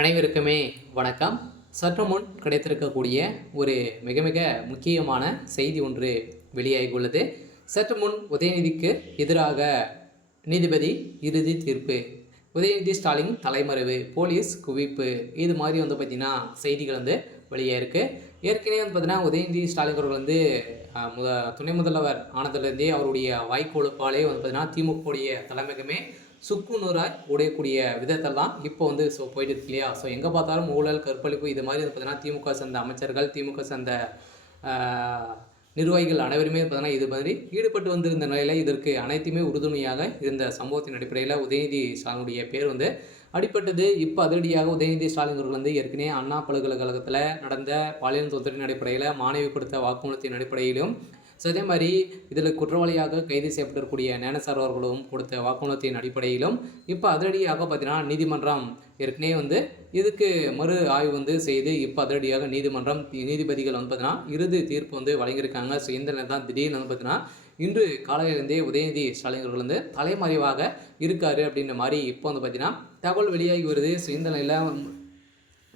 அனைவருக்குமே வணக்கம். சற்று முன் கிடைத்திருக்கக்கூடிய ஒரு மிக மிக முக்கியமான செய்தி ஒன்று வெளியாகியுள்ளது. சற்று முன் உதயநிதிக்கு எதிராக நீதிபதி இறுதி தீர்ப்பு, உதயநிதி ஸ்டாலின் தலைமறைவு, போலீஸ் குவிப்பு, இது மாதிரி பார்த்திங்கன்னா செய்திகள் வெளியாயிருக்கு. ஏற்கனவே பார்த்திங்கன்னா உதயநிதி ஸ்டாலின் அவர்கள் துணை முதல்வர் ஆனதுலேருந்தே அவருடைய வாய்க்கொழுப்பாலே பார்த்திங்கன்னா திமுகவுடைய தலைமையகமே சுக்கு நூறாய் உடையக்கூடிய விதத்தெல்லாம் இப்போ போயிட்டு இருக்கு இல்லையா? ஸோ எங்கே பார்த்தாலும் ஊழல், கற்பழிப்பு இது மாதிரி பார்த்தீங்கன்னா திமுக சேர்ந்த அமைச்சர்கள், திமுக சேர்ந்த நிர்வாகிகள் அனைவருமே பார்த்தீங்கன்னா இது மாதிரி ஈடுபட்டு வந்திருந்த நிலையில் இதற்கு அனைத்துமே உறுதுணையாக இருந்த சம்பவத்தின் அடிப்படையில் உதயநிதி ஸ்டாலினுடைய பேர் அடிப்பட்டது. இப்போ அதிரடியாக உதயநிதி ஸ்டாலின் அவர்கள் ஏற்கனவே அண்ணா பல்கலைக்கழகத்தில் நடந்த பாலியல் தொந்தரவின் அடிப்படையில் மாணவி கொடுத்த வாக்குமூலத்தின் அடிப்படையிலும், ஸோ அதே மாதிரி இதில் குற்றவாளியாக கைது செய்யப்பட்டிருக்கக்கூடிய ஞானசார் அவர்களும் கொடுத்த வாக்குமூலத்தின் அடிப்படையிலும் இப்போ அதிரடியாக பார்த்தீங்கன்னா நீதிமன்றம் ஏற்கனவே இதுக்கு மறு ஆய்வு செய்து இப்போ அதிரடியாக நீதிபதிகள் பார்த்தீங்கன்னா இறுதி தீர்ப்பு வழங்கியிருக்காங்க. ஸோ இந்த நிலை தான் திடீர்னு பார்த்தீங்கன்னா இன்று காலையிலேருந்தே உதயநிதி ஸ்டாலின் அவர்கள் தலைமறைவாக இருக்காரு அப்படின்ற மாதிரி இப்போ பார்த்தீங்கன்னா தகவல் வெளியாகி வருது. ஸோ இந்த நிலையில்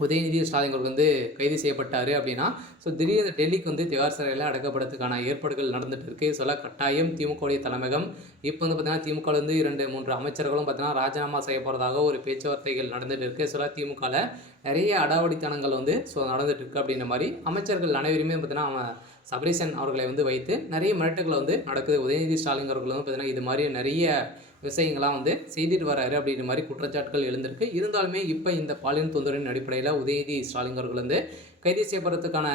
உதயநிதி ஸ்டாலின் அவர்கள் கைது செய்யப்பட்டார் அப்படின்னா, ஸோ திடீர்னு டெல்லிக்கு திகார் சிறையில் அடக்கப்படுறதுக்கான ஏற்பாடுகள் நடந்துட்டு இருக்குது. சொல்ல கட்டாயம் திமுகவுடைய தலைமையகம் இப்போ பார்த்தீங்கன்னா திமுகவில் 2-3 அமைச்சர்களும் பார்த்தீங்கன்னா ராஜினாமா செய்ய போகிறதாக ஒரு பேச்சுவார்த்தைகள் நடந்துட்டு இருக்குது. சொல்ல திமுகவில் நிறைய அடாவடித்தனங்கள் ஸோ நடந்துட்டு இருக்கு அப்படின்ற மாதிரி அமைச்சர்கள் அனைவருமே பார்த்தீங்கன்னா சபரீசன் அவர்களை வைத்து நிறைய மிரட்டுகளை நடக்குது. உதயநிதி ஸ்டாலின் அவர்கள் பார்த்தீங்கன்னா இது மாதிரி நிறைய விஷயங்கள்லாம் செய்துட்டு வராரு அப்படின்ற மாதிரி குற்றச்சாட்டுகள் எழுந்திருக்கு. இருந்தாலுமே இப்போ இந்த பாலியல் தொந்தரவின் அடிப்படையில் உதயநிதி ஸ்டாலின் அவர்கள் கைது செய்யப்படுறதுக்கான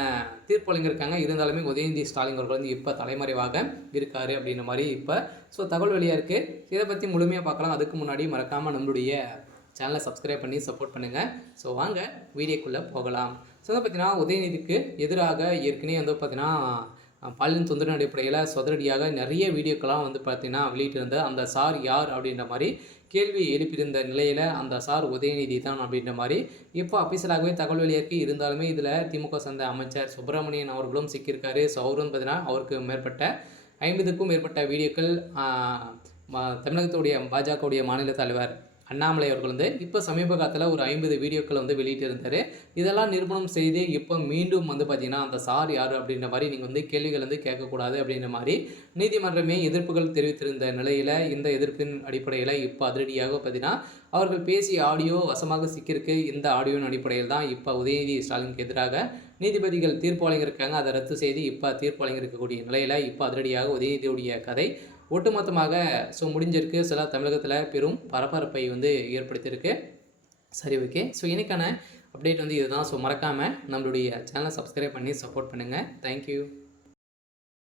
தீர்ப்பு வழங்கியிருக்காங்க. இருந்தாலுமே உதயநிதி ஸ்டாலின் அவர்கள் இப்போ தலைமறைவாக இருக்காரு அப்படின்ற மாதிரி இப்போ தகவல் வெளியாக இருக்குது. இதை பற்றி முழுமையாக பார்க்கலாம். அதுக்கு முன்னாடி மறக்காமல் நம்மளுடைய சேனலை சப்ஸ்கிரைப் பண்ணி சப்போர்ட் பண்ணுங்கள். ஸோ வாங்க வீடியோக்குள்ளே போகலாம். ஸோ பார்த்தீங்கன்னா உதயநிதிக்கு எதிராக ஏற்கனவே பார்த்தீங்கன்னா பாலியல் தொந்தரவின் அடிப்படையில் சொதரடியாக நிறைய வீடியோக்கெல்லாம் பார்த்தீங்கன்னா வெளியிட்டிருந்த அந்த சார் யார் அப்படின்ற மாதிரி கேள்வி எழுப்பியிருந்த நிலையில் அந்த சார் உதயநிதி தான் அப்படின்ற மாதிரி இப்போ அஃபீஷியலாகவே தகவல் வெளியாக்கி இருந்தாலுமே இதில் திமுக சேர்ந்த அமைச்சர் சுப்பிரமணியன் அவர்களும் சிக்கியிருக்காரு. ஸோ அவரும் பார்த்தீங்கன்னா அவருக்கு மேற்பட்ட 50க்கும் மேற்பட்ட வீடியோக்கள் தமிழகத்துடைய பாஜகவுடைய மாநில தலைவர் அண்ணாமலை அவர்கள் இப்போ சமீப காலத்தில் ஒரு 50 வீடியோக்கள் வெளியிட்டு இருந்தார். இதெல்லாம் நிரூபணம் செய்து இப்போ மீண்டும் பார்த்திங்கன்னா அந்த சார் யார் அப்படின்ற மாதிரி நீங்கள் கேள்விகள் கேட்கக்கூடாது அப்படின்ற மாதிரி நீதிமன்றமே எதிர்ப்புகள் தெரிவித்திருந்த நிலையில் இந்த எதிர்ப்பின் அடிப்படையில் இப்போ அதிரடியாக பார்த்திங்கன்னா அவர்கள் பேசிய ஆடியோ வசமாக சிக்கியிருக்கு. இந்த ஆடியோவின் அடிப்படையில் தான் இப்போ உதயநிதி ஸ்டாலினுக்கு எதிராக நீதிபதிகள் தீர்ப்பு வழங்கியிருக்காங்க. அதை ரத்து செய்து இப்போ தீர்ப்பு வழங்கியிருக்கக்கூடிய நிலையில் இப்போ அதிரடியாக உதயநிதியுடைய கதை ஒட்டுமொத்தமாக முடிஞ்சிருக்கு. சில தமிழகத்தில் பெரும் பரபரப்பை ஏற்படுத்தியிருக்கு. சரி, ஓகே. ஸோ இன்னைக்கான அப்டேட் இதுதான். ஸோ மறக்காமல் நம்மளுடைய சேனலை சப்ஸ்கிரைப் பண்ணி சப்போர்ட் பண்ணுங்கள். தேங்க்யூ.